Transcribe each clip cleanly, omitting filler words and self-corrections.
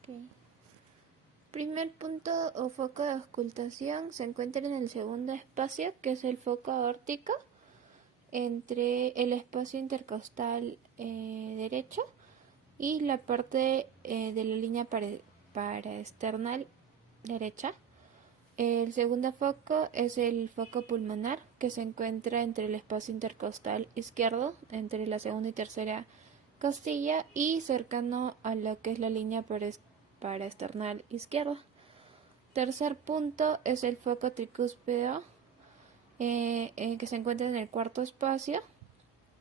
Okay. Primer punto o foco de auscultación se encuentra en el segundo espacio, que es el foco aórtico, entre el espacio intercostal derecho y la parte de la línea paraesternal derecha. El segundo foco es el foco pulmonar, que se encuentra entre el espacio intercostal izquierdo, entre la segunda y tercera costilla y cercano a lo que es la línea paraesternal izquierda. Tercer punto es el foco tricúspide, que se encuentra en el cuarto espacio,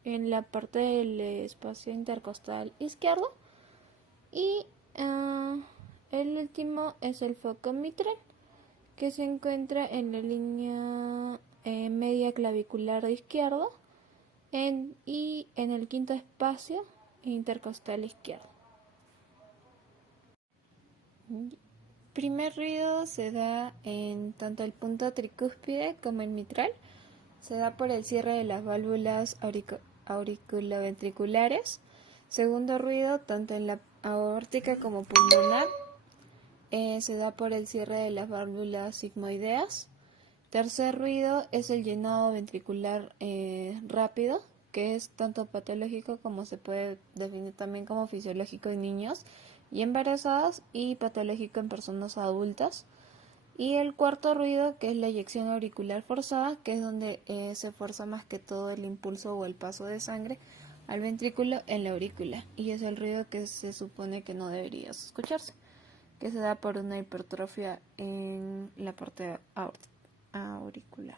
en la parte del espacio intercostal izquierdo. Y el último es el foco mitral, que se encuentra en la línea media clavicular de izquierdo y en el quinto espacio intercostal izquierdo. Primer ruido se da en tanto el punto tricúspide como el mitral. Se da por el cierre de las válvulas auriculoventriculares. Segundo ruido, tanto en la aórtica como pulmonar, se da por el cierre de las válvulas sigmoideas. Tercer ruido es el llenado ventricular rápido, que es tanto patológico como se puede definir también como fisiológico en niños y embarazadas, y patológico en personas adultas. Y el cuarto ruido, que es la eyección auricular forzada, que es donde se fuerza más que todo el impulso o el paso de sangre al ventrículo en la aurícula, y es el ruido que se supone que no debería escucharse, que se da por una hipertrofia en la parte auricular.